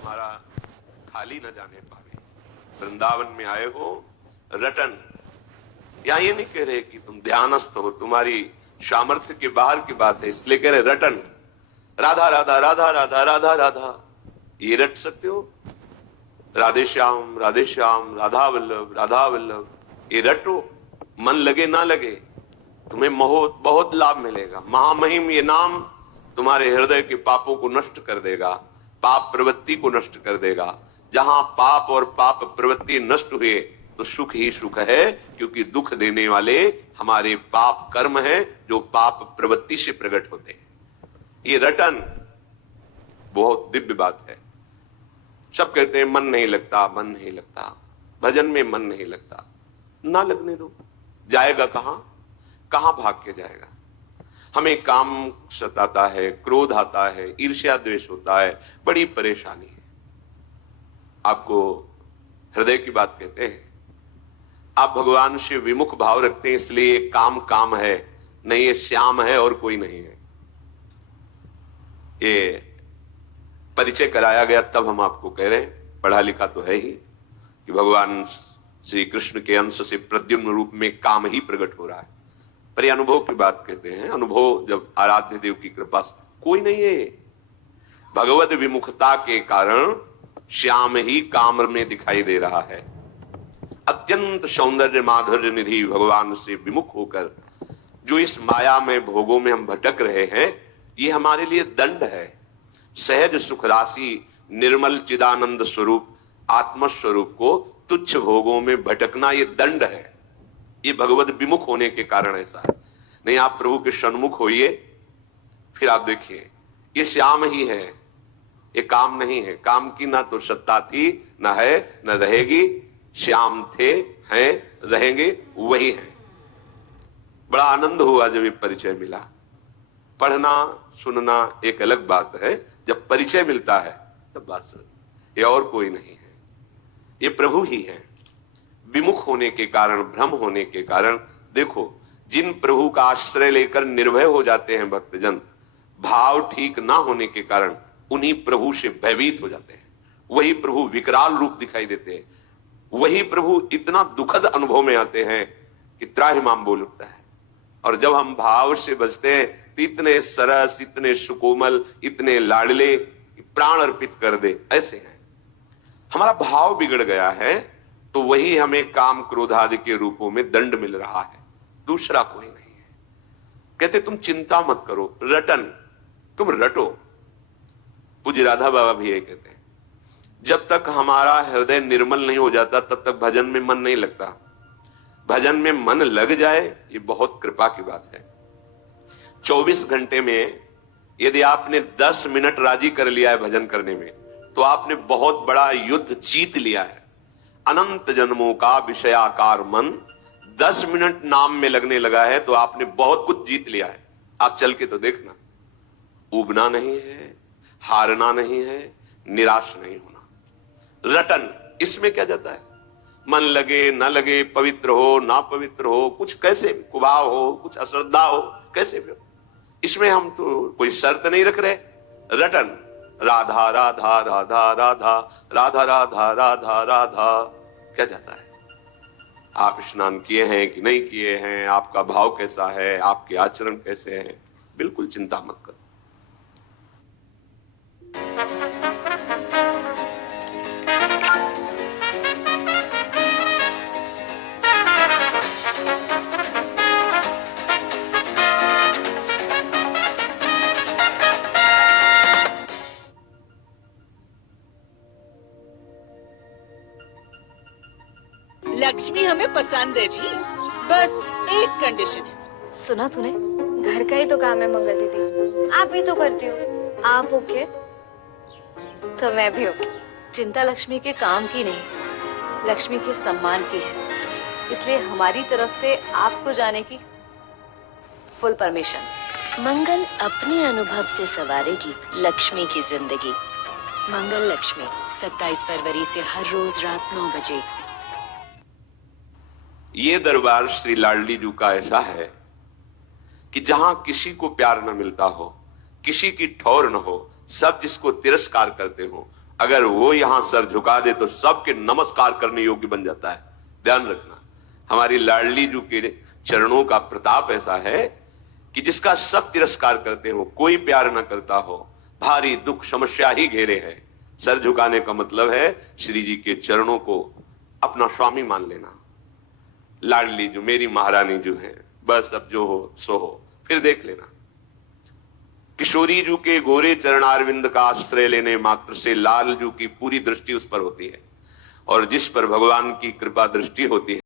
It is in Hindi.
तुम्हारा खाली न जाने पावे। वृंदावन में आए हो रटन, या ये नहीं कह रहे कि तुम ध्यानस्थ हो, तुम्हारी सामर्थ्य के बाहर की बात है, इसलिए कह रहे रटन। राधा राधा राधा राधा राधा राधा, ये रट सकते हो? राधे श्याम राधा वल्लभ, ये रटो। मन लगे ना लगे, तुम्हें बहुत लाभ मिलेगा। महामहिम ये नाम तुम्हारे हृदय के पापों को नष्ट कर देगा, पाप प्रवृत्ति को नष्ट कर देगा। जहां पाप और पाप प्रवृत्ति नष्ट हुए तो सुख ही सुख है, क्योंकि दुख देने वाले हमारे पाप कर्म हैं जो पाप प्रवृत्ति से प्रकट होते हैं। ये रटन बहुत दिव्य बात है। सब कहते हैं मन नहीं लगता, मन नहीं लगता, भजन में मन नहीं लगता। ना लगने दो, जाएगा कहां भाग के जाएगा? हमें काम सताता है, क्रोध आता है, ईर्ष्या द्वेष होता है, बड़ी परेशानी है। आपको हृदय की बात कहते हैं। आप भगवान से विमुख भाव रखते हैं, इसलिए काम है, नहीं ये श्याम है और कोई नहीं है। ये परिचय कराया गया तब हम आपको कह रहे हैं, पढ़ा लिखा तो है ही, कि भगवान श्री कृष्ण के अंश से प्रद्युम्न रूप में काम ही प्रकट हो रहा है। पर ये अनुभव की बात कहते हैं। अनुभव जब आराध्य देव की कृपा से, कोई नहीं है। भगवत विमुखता के कारण श्याम ही काम में दिखाई दे रहा है। अत्यंत सौंदर्य माधुर्य निधि भगवान से विमुख होकर जो इस माया में भोगों में हम भटक रहे हैं, ये हमारे लिए दंड है। सहज सुख राशि निर्मल चिदानंद स्वरूप आत्म स्वरूप को तुच्छ भोगों में भटकना, ये दंड है। ये भगवत विमुख होने के कारण ऐसा है। नहीं, आप प्रभु के सन्मुख होइए, फिर आप देखिए ये श्याम ही है, ये काम नहीं है। काम की ना तो सत्ता थी, ना है, न रहेगी। श्याम थे, हैं, रहेंगे, वही हैं। बड़ा आनंद हुआ जब ये परिचय मिला। पढ़ना सुनना एक अलग बात है, जब परिचय मिलता है तब बात ये और कोई नहीं है, ये प्रभु ही है। विमुख होने के कारण, भ्रम होने के कारण, देखो जिन प्रभु का आश्रय लेकर निर्भय हो जाते हैं भक्तजन, भाव ठीक ना होने के कारण उन्हीं प्रभु से भयभीत हो जाते हैं। वही प्रभु विकराल रूप दिखाई देते हैं, वही प्रभु इतना दुखद अनुभव में आते हैं कि त्राहिमाम बोल उठता है। और जब हम भाव से बचते हैं तो इतने सरस, इतने सुकोमल, इतने लाडले, प्राण अर्पित कर दे, ऐसे हैं। हमारा भाव बिगड़ गया है तो वही हमें काम क्रोध आदि के रूपों में दंड मिल रहा है, दूसरा कोई नहीं है। कहते तुम चिंता मत करो, रटन, तुम रटो। पूज्य राधा बाबा भी यही कहते हैं, जब तक हमारा हृदय निर्मल नहीं हो जाता तब तक भजन में मन नहीं लगता। भजन में मन लग जाए, ये बहुत कृपा की बात है। 24 घंटे में यदि आपने 10 मिनट राजी कर लिया है भजन करने में, तो आपने बहुत बड़ा युद्ध जीत लिया है। अनंत जन्मों का विषयाकार मन 10 मिनट नाम में लगने लगा है तो आपने बहुत कुछ जीत लिया है। आप चल के तो देखना, उबना नहीं है, हारना नहीं है, निराश नहीं होना। रटन, इसमें क्या जाता है? मन लगे ना लगे, पवित्र हो ना पवित्र हो, कुछ कैसे भी कुभाव हो, कुछ अश्रद्धा हो, कैसे भी हो, इसमें हम तो कोई शर्त नहीं रख रहे। रटन, राधा राधा राधा राधा राधा राधा राधा राधा, क्या जाता है? आप स्नान किए हैं कि नहीं किए हैं, आपका भाव कैसा है, आपके आचरण कैसे हैं, बिल्कुल चिंता मत करो। लक्ष्मी हमें पसंद है जी, बस एक कंडीशन है। सुना तूने? घर का ही तो काम है मंगल दीदी, आप ही तो करती हो। आप ओके तो मैं भी ओके। चिंता लक्ष्मी के काम की नहीं, लक्ष्मी के सम्मान की है, इसलिए हमारी तरफ से आपको जाने की फुल परमिशन। मंगल अपने अनुभव से सवारेगी लक्ष्मी की जिंदगी। मंगल लक्ष्मी 27 फरवरी से हर रोज रात 9 बजे। ये दरबार श्री लाडली जी का ऐसा है कि जहां किसी को प्यार न मिलता हो, किसी की ठौर न हो, सब जिसको तिरस्कार करते हो, अगर वो यहां सर झुका दे तो सबके नमस्कार करने योग्य बन जाता है। ध्यान रखना, हमारी लाडली जी के चरणों का प्रताप ऐसा है कि जिसका सब तिरस्कार करते हो, कोई प्यार ना करता हो, भारी दुख समस्या ही घेरे है। सर झुकाने का मतलब है श्री जी के चरणों को अपना स्वामी मान लेना। लाडली जो मेरी महारानी जो है, बस अब जो हो सो हो, फिर देख लेना। किशोरी जू के गोरे चरणारविंद का आश्रय लेने मात्र से लाल जू की पूरी दृष्टि उस पर होती है, और जिस पर भगवान की कृपा दृष्टि होती है